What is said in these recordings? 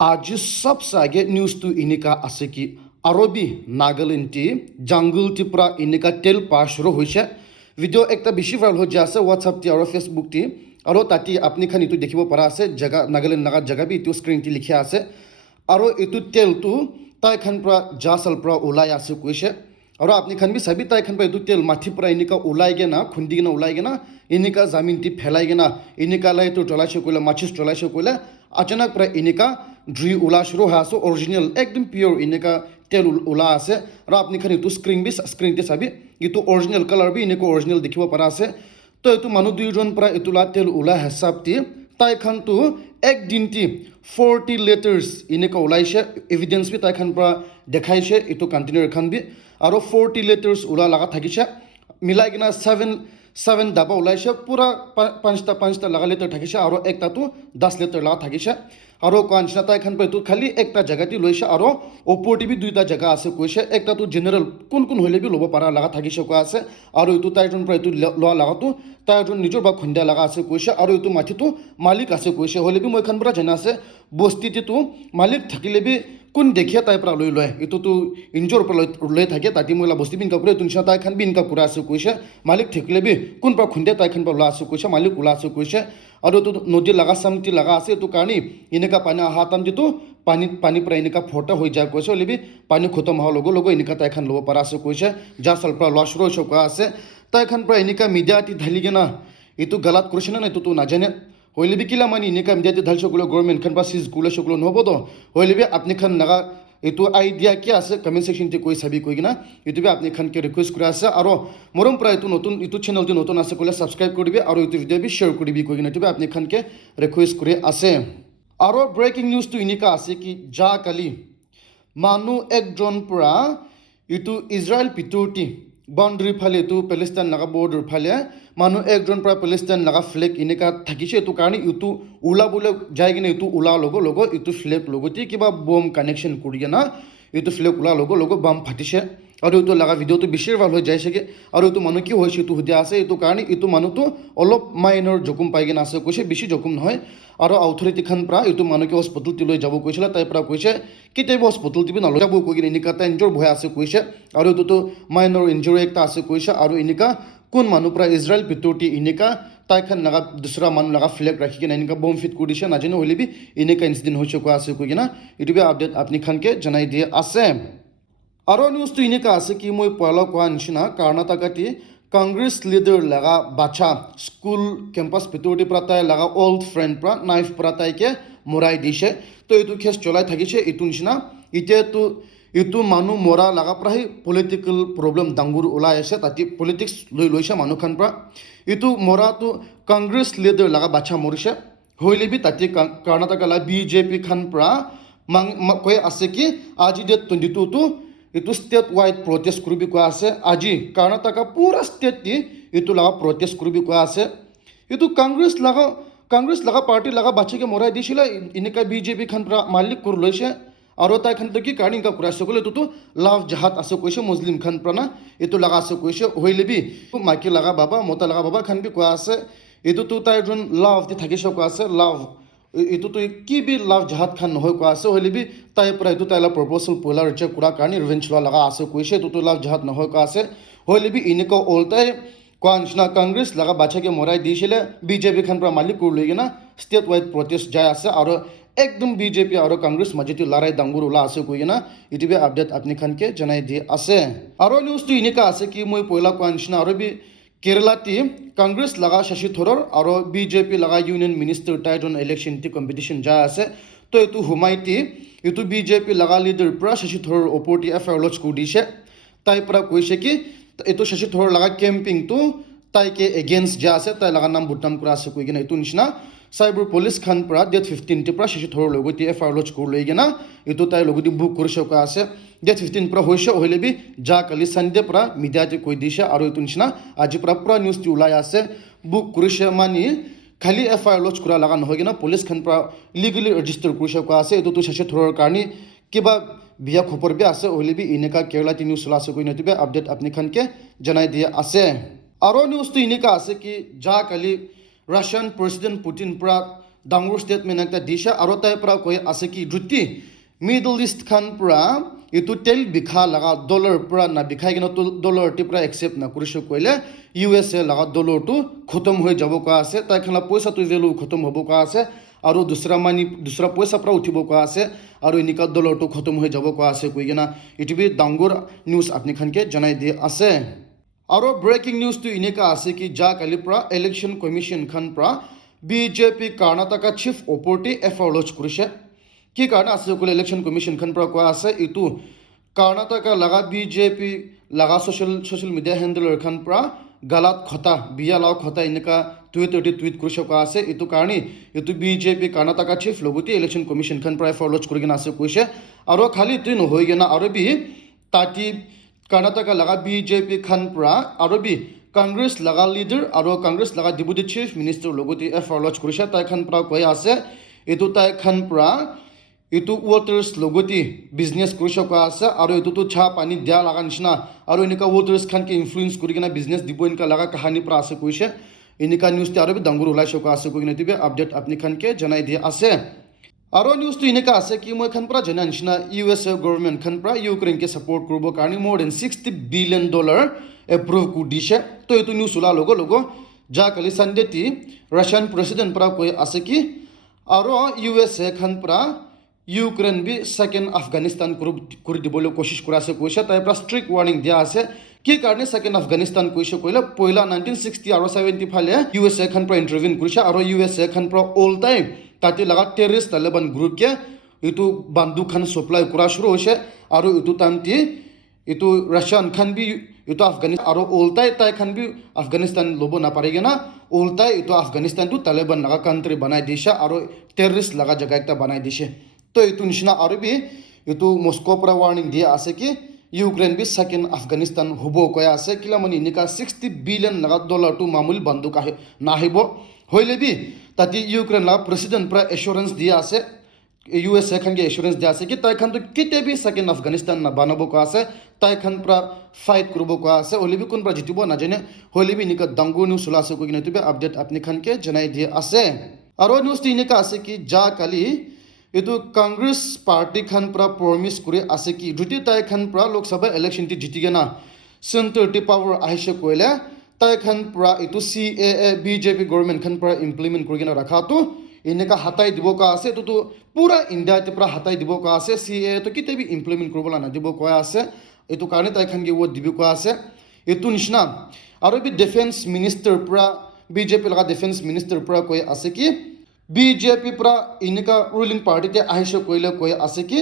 आज सबसे आगे न्यूज तो इनका आसे कि अरबी नागालैंड टी जंगल टी पूरा इनका तेल पास शुरू हुई है भिडिओ एक बेसि भाइरल हो जाए व्हाट्सएप टी और फेसबुक टी और ताती अपनी खान इतु देखिब पारा आसे जगह नागालैंड नागा जगह भी इतु स्क्रीन टी लिखा आसे और इतु तेल तो ताई खान पूरा जासल पूरा उलाई आसे कुछ और अपनी खान भी सभी ताई खान पर इतु तेल माथि पूरा इनका उलाई गे ना खुंदी गे ना उलाई गे ना इनका जमीन टी फैलाई गे ना इनका लाई तो टोला से कोला माचिस टोला से कोला अचानक पूरा इनका ड्री उला शुरू है सो ओरिजिनल एकदम प्योर इनका तेल उला आसे और अपनी खान इतु स्क्रीन टे सभी इतु ओरिजिनल कलर भी इनको ओरिजिनल देखिब पारा आसे तो इतु मानु दुईजन पूरा इतुला तेल उला हिसाब टी ताई खान तो एक दिन टी 40 लेटर्स इनका उलाइसे एविडेंस भी ताई खान पूरा देखाइसे इतु कंटेनर खान भी और 40 लेटर्स उला लगा थाकिसे मिलाई किना 7 डाबा उलाइसे पूरा पाँचटा लगा लेटर थाकिसे और एक तो 10 लेटर लगा थाकिसे और कांचना ताई खान पर खाली एक जगह ती लैसे और ओपर भी दुईटा जगह आसे कैसे एक तो जेनेरल कौन हले भी लब पारा लगा थाकिसे कोआ आसे और इतु ताइजन पर इतु लवा लगातो ताइजन निजर बा खुंदिया लगा आसे कैसे और इतु माथि तो मालिक आसे कैसे हले भी मैं खान पूरा जाना आसे बस्ती तो मालिक থাকিলে भी কোন দেখিয়া তাই পৰা লৈ লয় এটো তো ইনজৰ পৰা লৈ থাকে তাতি মইলা বস্তি বিন কাপুৰে তুনছা তাই খান বিন কাপুৰা আছে কৈছে মালিক থাকিলে বি কোন পৰা খুন্দে তাই খান পৰা আছে কৈছে মালিক উলা আছে কৈছে আৰু তো নদী লাগা সামতি লাগা আছে তো কানি ইনকা পানী হাতাম দিতো পানী পৰা ইনকা ফটা হৈ যায় কৈছে হলে বি পানী খতম হোৱা লগো লগো ইনকা তাই খান লব পৰা আছে কৈছে যা সাল পৰা লছৰো চকা আছে তাই খান পৰা ইনকা মিডিয়া তি ঢালি গেনা এটো গলত কৰিছে না এটো তো নাজানে হইলে भी किला मानी इनका मिडिया ढल सकलो गवर्नमेंट खान सिज गुले सकलो नहबो तो हइले भी अपनी खान नागा एतु आइडिया क्या आसे कमेंट सेक्शन তে कोई सभी कोई ना इतु भी अपनी खान के रिक्वेस्ट करे आसे और मोरम प्राय तो नतुन इतु चैनल তে नतुन आसे कोले सब्सक्राइब करबे और इतु भिडिओ भी शेयर करबे कोई ना इतु भी अपनी खान के रिक्वेस्ट करे आसे और ब्रेकिंग न्यूज तो इनका आसे कि जा काली मानु एकजन पुरा इतु इजराइल पितुटी बाउंड्री फाले तो पैलेस्टाइन नागा बॉर्डर फाले मानु एकजन प्राय पैलेस्टाइन नागा फ्लैग इनका থাকিছে तो कारण इतु उला बोले जाएगी ना इतु उला लोगो लोगो इतु फ्लैग लोगो ती किबा बम कनेक्शन करिए ना इतु फ्लैग उला लोगो लोगो बम फाटिছে और इतु लगा भिडिओ तो बेसि भाइरल हो जाइसेगे और इतु मानु की होइसे इतु हुदिया আছে इतु कारण इतु मानु तो অলপ माइनर जखम पाइगे ना আছে কৈছে बेसि जखम নহয় और अथॉरिटी खान प्रा इतु मानु के हॉस्पिटल ती লৈ যাব কৈছিল তাই প্ৰা কৈছে কেতিয়াবা हॉस्पिटल ती নলৈ যাব কৈ কিনে ইনকা তা ইনজৰ ভয় আছে কৈছে और इतु तो माइनर इंजुरी একটা আছে কৈছে और इनका কোন মানুহ প্ৰা ইজৰাইল পিতটি ইনকা তাই খান নাগা দুসৰা মানুহ লাগা ফ্লেগ ৰাখি কিনা ইনকা বম ফিট কৰিছে নাজানো হলে বি ইনকা ইনসিডেন্ট হৈছে কোৱা আছে কৈ কিনা ইটো বি আপডেট আপনি খানকে জনাই দিয়ে আছে और न्यूज तो इनका आसे कि मैं पहला कोआ निशिना कर्नाटकाती कांग्रेस लीडर लगा बाचा स्कूल कैंपस पितुटी प्राताय लगा ओल्ड फ्रेंड प्रा नाइफ प्राताय के मोराई दिसे तो इतु केस चलाई থাকিছে इतु निशिना इते तो इतु मानु मोरा लगा प्राय पॉलिटिकल प्रॉब्लम दांगुर ओला आसे ताती पॉलिटिक्स लैसे मानु खान प्रा इतु मोरा तो कांग्रेस लीडर लगा बाचा मरिसे हइले भी ताती कर्नाटक ला बीजेपी खान प्रा कय आसे कि आज डेट 22 तो इतु स्टेट वाइड प्रोटेस्ट करबी कोआ आसे आजी कर्नाटक पूरा स्टेट ती इतु लगा प्रोटेस्ट करबी कोआ आसे इतु कांग्रेस लगा पार्टी लगा बाचे के मोराई दिसिला इनका बीजेपी खान प्रा मालिक कर लैसे और ताई खान तो कि कारण इनका कुरा सकले तो लाभ जहात आसे कैसे मुस्लिम खान प्राना इतु लगा आसे कैसे हइले भी माइकी लगा बाबा मोता लगा बाबा खान भी कोआ आसे इतु तो ताई जन लाभ ती থাকিছে कोआ आसे लाभ इतु तो कि भी लाभ जहात खान নহয় कोआ आसे हइले भी ताई प्राय इतु ताइला प्रपोजल पोला रिजेक्ट कुरा कारण रिवेंज ला लगा आसे कैसे तो लाभ जहात নহয় कोआ आसे हइले भी इनका ओल्टाई कांचना कांग्रेस लगा बाचा के मोराई दिसिले बीजेपी खान प्रा मालिक कर लइगे ना स्टेट वाइड प्रोटेस्ट जाय आसे और एकदम बीजेपी और कांग्रेस मजिति लड़ाई दांगुर उला आसे कोई ना इतिबे अपडेट अपनी खान के जनाई दिए आसे और न्यूज तो इनका आसे कि मैं पहला कांचना और भी केरला टी कांग्रेस लगा शशि थरूर और बीजेपी लगा union minister Tizen election T competition जाय आसे तो इतु हुमाइटी इतु बीजेपी लगा लीडर प्रा शशि थरूर ओपोटी एफआईआर लॉन्च कर दिसे ताई प्रा কৈছে कि इतु शशि थरूर लगा कैंपिंग तो ताई के अगेंस्ट जा आसे ताई लगा नाम बुटनाम करा आसे कोई ना इतु निशिना साइबर पुलिस खान प्रा डेट 15 टी प्रा शशि थरूर लगति एफआईआर लॉन्च कर लइगे ना इतु ताई लगति बुक कर सका आसे डेट 15 प्रा होइसे हइले भी जा काली संडे प्रा मीडिया ती कोइ दिसे और इतु निशिना आज प्रा पूरा न्यूज ती उलाई आसे बुक करिसे मानी खाली एफआईआर लॉन्च करा लगा नहगे ना पुलिस खान प्रा लीगली रजिस्टर कर सका आसे इतु तो शशि थरूर कारणी किबा बिया खबर भी आसे हइले भी इनका केरला ती न्यूज ला कोइ नतिबे अपडेट अपनी खान के जनाई दिए आसे और न्यूज तो इनका आसे कि जा काली रशियन प्रेसिडेंट पुतिन प्रा ডাঙৰ ষ্টেটমেণ্ট এটা দিছে আৰু তাৰ পৰা কৈ আছে কি যদি মিডল ইষ্ট খান পৰা এইটো তেল বিখা লগা ডলাৰ পৰা না বিখাই কিনে ডলাৰটি পৰা একচেপ্ট নকৰিছোঁ কৈলে USA লগা ডলাৰটো খতম হৈ যাব কোৱা আছে তাই খানা পইচাটো ভেলু খতম হ'ব কোৱা আছে আৰু দুসৰা পইচা পৰা উঠিব কোৱা আছে আৰু এনেকা ডলাৰটো খতম হৈ যাব কোৱা আছে কৈ কিনা এইটো বি ডাঙৰ নিউজ আপুনি খানকে জনাই দি আছে আৰু ব্ৰেকিং নিউজটো এনেকা আছে কি যা কালি পৰা ইলেকশ্যন কমিশ্যন খান পৰা BJP কৰ্ণাটকা চিফ অপৰটি এফআইআৰ লঞ্চ কৰিছে কি কাৰণে আছে ক'লে ইলেকশ্যন কমিশ্যন খান পৰা কোৱা আছে এইটো কৰ্ণাটকা লগা BJP লগা ছ'চিয়েল মিডিয়া হেণ্ডেলৰ খান পৰা গালাত খতা বিয়া লাও খতা এনেকা টুইট কৰিছে কোৱা আছে এইটো কাৰণে এইটো BJP কৰ্ণাটকা চিফ লগতে ইলেকশ্যন কমিশ্যন খান পৰা এফআইআৰ লঞ্চ কৰি কিনে আছে কৈছে আৰু খালি তুই নহয় কিনে আৰু বি তাতি কৰ্ণাটকা লগা BJP খান পৰা আৰু বি কংগ্ৰেছ লগা লিডাৰ আৰু কংগ্ৰেছ লগা ডেপুটি চিফ মিনিষ্টাৰ লগতে এফআইআৰ লঞ্চ কৰিছে তাই খান পৰা কৈ আছে এইটো তাই খান পৰা এইটো ৱাটাৰ্ছ লগতে বিজনেছ কৰিছে কোৱা আছে আৰু এইটোতো চাহ পানী দিয়া লগা নিচিনা আৰু এনেকা ৱাটাৰ্ছ খানকে ইনফ্লুৱেঞ্চ কৰি কিনে বিজনেছ দিব এনেকা লগা কাহানী পৰা আছে কৈছে এনেকা নিউজটো আৰু ডাঙৰ ওলাইছে কোৱা আছে কৈ কিনে দিবে আপডেট আপুনি খানকে জনাই দিয়া আছে আৰু নিউজটো এনেকা আছে কি মই খান পৰা জনা নিচিনা USA গভৰ্ণমেণ্ট খান পৰা ইউক্ৰেইনকে ছাপোৰ্ট কৰিব কাৰণে more than $60 billion এপ্ৰুভ কৰি দিছে তো এইটো নিউজ ওলা লগ যা কালি সানডেটি ৰাছিয়ান প্ৰেছিডেণ্ট পৰা কৈ আছে কি আৰু USA খান পৰা ইউক্ৰেইন বি সেকেন্ড আফগানিস্তান কৰি দিবলৈ কোশিশ কৰি আছে কৈছে তাৰ পৰা ষ্ট্ৰিক্ট ৱাৰ্নিং দিয়া আছে কি কাৰণে সেকেন্ড আফগানিস্তান কৈছে কৈলে পয়লা 1960 আৰু 70 ফালে USA খান পৰা ইন্টাৰভিন কৰিছে আৰু USA খান পৰা অল টাইম তাতে লগা টেৰৰিষ্ট তালিবান গ্ৰুপকে এইটো বন্দুক খান সাপ্লাই কৰা শুৰু হৈছে আৰু এইটো টাইমটি এইটো ৰাছিয়ান খান বি এইটো আফগানিস্তান আৰু উল্টাই তাই খান বি আফগানিস্তান ল'ব নাপাৰেগে না উল্টাই এইটো আফগানিস্তানটো তালিবান লগা কাণ্ট্ৰি বনাই দিছে আৰু টেৰৰিষ্ট লগা জেগা এটা বনাই দিছে তো এইটো নিচিনা আৰু বি এইটো মস্কো পৰা ৱাৰ্নিং দিয়া আছে কি ইউক্ৰেইন বি সেকেন্ড আফগানিস্তান হ'ব কৈ আছে কিলা মানে এনেকা $60 billion লগা ডলাৰটো মামুলি বন্দুক নাহিব হইলে বি তাতে ইউক্ৰেইন লগা প্ৰেছিডেণ্ট পৰা এশ্বৰেঞ্চ দিয়া আছে USA খানকে এশ্বৰেঞ্চ দিয়া আছে কি তাই খানটো কেতিয়া বি সেকেন্ড আফগানিস্তান নাবানাব কোৱা আছে তাই খান পৰা ফাইট কৰিব কোৱা আছে হলে বি কোন পৰা জিতিব নাজানে হলে বি এনেকা ডাঙৰ নিউজ ওলা আছে কৈ কিনে তুমি আপডেট আপুনি খানকে জনাই দিয়া আছে আৰু নিউজটো এনেকা আছে কি যা কালি এইটো কংগ্ৰেছ পাৰ্টি খান পৰা প্ৰমিছ কৰি আছে কি যদি তাই খান পৰা লোকসভা ইলেকশ্যনটি জিতিগে না চেণ্টাৰটি পাৱাৰ আহিছে কৈলে তাই খান পৰা এইটো CAA BJP গভৰ্ণমেণ্ট খান পৰা ইমপ্লিমেণ্ট কৰি কিনে ৰাখাটো এনেকা হাতাই দিব কোৱা আছে এইটোতো পুৰা ইণ্ডিয়াতে পৰা হাতাই দিব কোৱা আছে CAA তো কেতিয়াবি ইমপ্লিমেণ্ট কৰিবলৈ নাদিব কোৱা আছে এইটো কাৰণে তাই খানকে ৱৰ্ড দিব কোৱা আছে এইটো নিচিনা আৰু বি ডিফেন্স মিনিষ্টাৰ পৰা BJP লগা ডিফেন্স মিনিষ্টাৰ পৰা কৈ আছে কি BJP পৰা এনেকা ৰুলিং পাৰ্টিতে আহিছে কৈলে কৈ আছে কি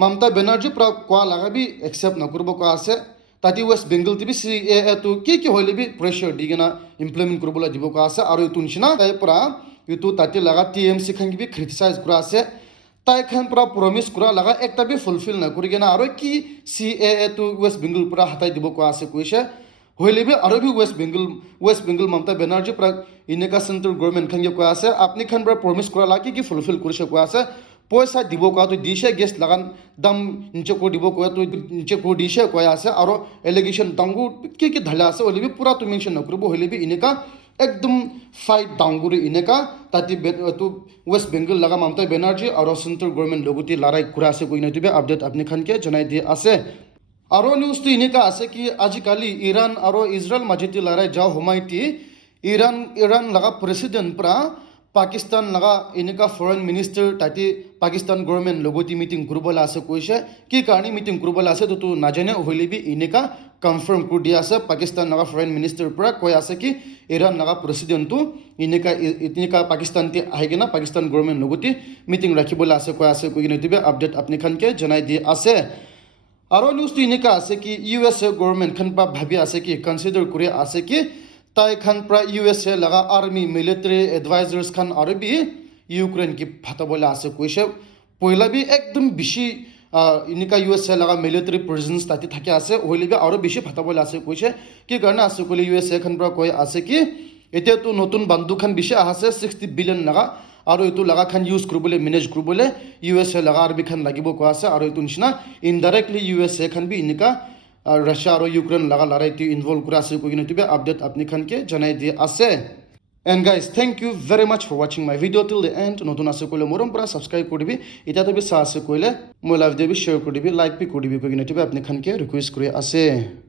মমতা বেনাৰ্জী পৰা কোৱা লগা বি একচেপ্ট নকৰিব কোৱা আছে তাতে ৱেষ্ট বেংগল টিভি CAA তো কি হলে বি প্ৰেছাৰ দি কিনে ইমপ্লিমেণ্ট কৰিবলৈ দিব কোৱা আছে আৰু এইটো নিচিনা তাই পৰা এইটো তাতে লগা TMC খানকে বি ক্ৰিটিচাইজ কৰা আছে তাই খান পৰা প্ৰমিছ কৰা লগা একটা বি ফুলফিল নকৰি কিনে আৰু কি CAA তো ৱেষ্ট বেংগল পৰা হাতাই দিব কোৱা আছে কৈছে হইলে বি আৰু বি ৱেষ্ট বেংগল মমতা বেনাৰ্জী পৰা এনেকা চেণ্ট্ৰেল গভৰ্ণমেণ্ট খানকে কোৱা আছে আপুনি খান পৰা প্ৰমিছ কৰা লাগি কি ফুলফিল কৰিছে কোৱা আছে পইচা দিব কোৱাটো দিছে গেছ লাগান দাম নিচে কৰি দিব কোৱাটো নিচে কৰি দিছে কৈ আছে আৰু এলিগেশ্যন ডাঙৰ কি ঢালা আছে হলে বি পুৰা তো মেনশ্যন নকৰিব হলে বি এনেকা একদম ফাইট ডাঙৰ এনেকা তাতে তো ৱেষ্ট বেংগল লগা মমতা বেনাৰ্জী আৰু চেণ্ট্ৰেল গভৰ্ণমেণ্ট লগতে লৰাই কৰা আছে কৈ নতুবা আপডেট আপুনি খানকে জনাই দি আছে আৰু নিউজটো এনেকা আছে কি আজিকালি ইৰাণ আৰু ইজৰাইল মাজতে লৰাই যাওঁ সোমাইতি ইৰাণ লগা প্ৰেছিডেণ্ট পৰা পাকিস্তান লগা এনেকা ফৰেন মিনিষ্টাৰ তাতে পাকিস্তান গভৰ্ণমেণ্ট লগতে মিটিং কৰিবলৈ আছে কৈছে কি কাৰণে মিটিং কৰিবলৈ আছে তো নাজানে হলে বি এনেকা কনফাৰ্ম কৰি দিয়া আছে পাকিস্তান লগা ফৰেন মিনিষ্টাৰ পৰা কৈ আছে কি ইৰাণ লগা প্ৰেছিডেণ্টটো এনেকা পাকিস্তানতে আহি কিনে পাকিস্তান গভৰ্ণমেণ্ট লগতে মিটিং ৰাখিবলৈ আছে কৈ কিনে দিবে আপডেট আপুনি খানকে জনাই দি আছে আৰু নিউজটো এনেকা আছে কি USA গভৰ্ণমেণ্ট খান পৰা ভাবি আছে কি কনচিডাৰ কৰি আছে কি তাই খান পৰা USA লগা আৰ্মি মিলিটাৰী এডভাইজাৰ্ছ খান আৰু বি ইউক্ৰেইন কি ফাটাবলৈ আছে কৈছে পইলা বি একদম বেছি এনেকা USA লগা মিলিটাৰী প্ৰেজেন্স তাতে থাকে আছে হইলে বি আৰু বেছি ফাটাবলৈ আছে কৈছে কি কাৰণে আছে ক'লে USA খান পৰা কৈ আছে কি এতিয়াতো নতুন বন্দুক খান বেছি আছে $60 billion লগা আৰু এইটো লগা খান ইউজ কৰিবলৈ মেনেজ কৰিবলৈ USA লগা আৰ্মি খান লাগিব কোৱা আছে আৰু এইটো নিচিনা ইনডাইৰেক্টলি USA খান বি এনেকা ৰাছিয়া আৰু ইউক্ৰেইন লগা লৰাইটো ইনভলভ কৰা আছে কৈ কিনে আপডেট আপুনি খানকে জনাই দি আছে And guys, thank you very much for watching my video till the end. নতুন আছে কইলে মোরম পুরা সাবস্ক্রাইব করিবি এটা তবে সা আছে কইলে মই লাইভ দেবি শেয়ার করিবি লাইক বি করিবি কইনে তবে আপনি খানকে রিকোয়েস্ট করে আছে